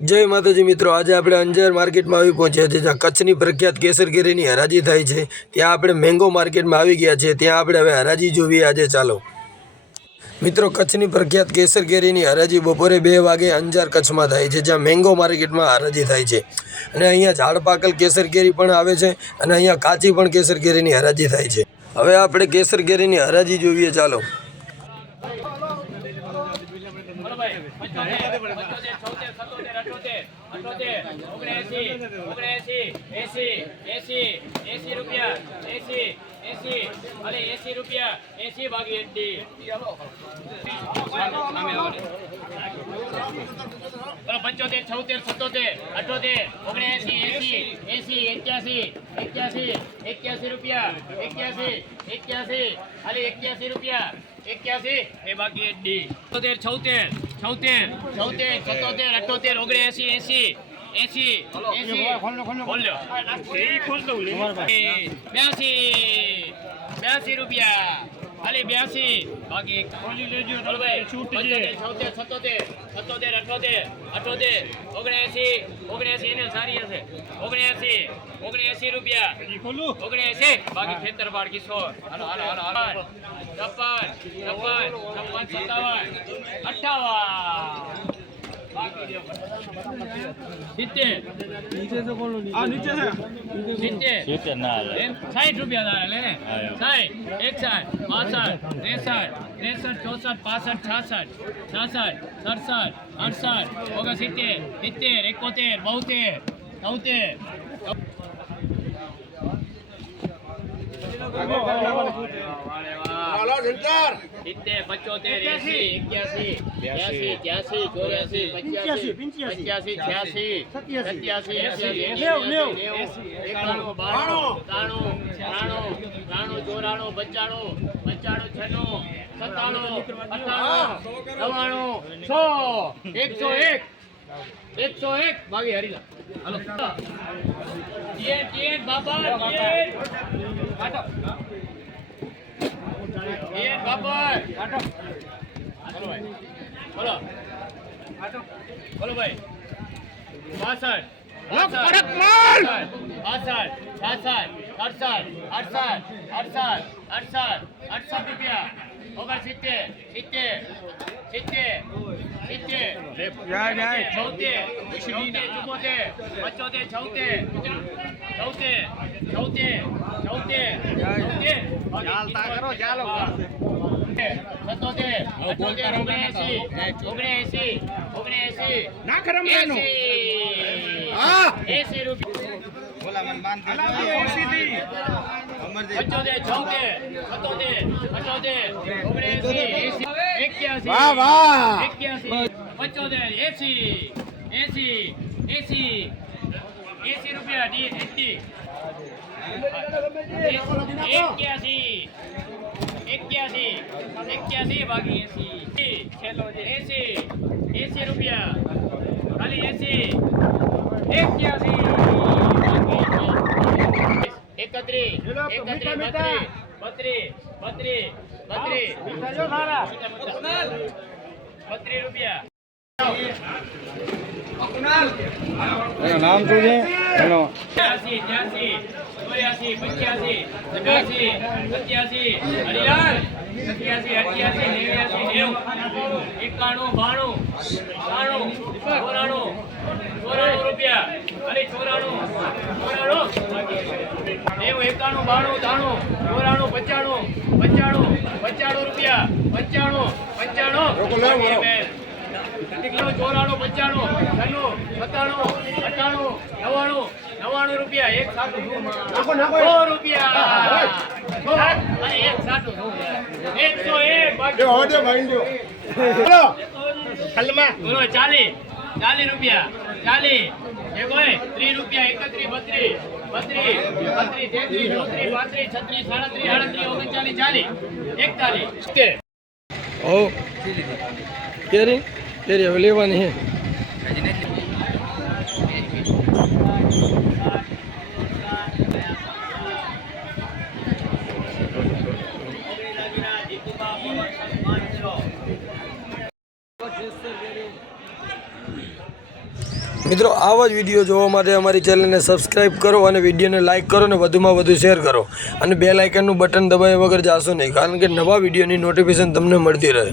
जय माताजी मित्रों, आज આપણે અંજાર માર્કેટમાં આવી પહોંચ્યા છે જ્યાં કચ્છની પ્રખ્યાત કેસર કેરીની હરાજી થાય છે। ત્યાં આપણે મેંગો માર્કેટમાં આવી ગયા છે। ત્યાં આપણે હવે હરાજી જોવી। આજે ચાલો મિત્રો, કચ્છની પ્રખ્યાત કેસર કેરીની હરાજી બપોરે 2 વાગે અંજાર કચ્છમાં થાય છે, જ્યાં મેંગો માર્કેટમાં હરાજી થાય છે। અને અહીંયા ઝાડ પાકલ કેસર કેરી પણ આવે છે અને અહીંયા કાચી પણ કેસર કેરીની હરાજી થાય છે। હવે આપણે કેસર કેરીની હરાજી જોઈએ, ચાલો। नाम तुझे हेलो 83 84 84 85 87 87 हरिलाल 87 88 89 91 92 93 रुपया अरे 94 रुपया 95 रुपया 1 साथ 100 रुपया 1 साथ 40 रुपया 40 30 रुपया 31 32 33 34 35 36 37 38 39 40 41 ओ केरी केरी હવે લેવાની હે મિત્રો આવા જ વિડીયો જોવા માટે અમારી ચેનલને સબસ્ક્રાઈબ કરો અને વિડીયોને લાઇક કરો અને વધુમાં વધુ શેર કરો અને બેલ આઇકનનું બટન દબાવ્યા વગર જાશો નહીં, કારણ કે નવા વિડીયોની નોટિફિકેશન તમને મળતી રહે.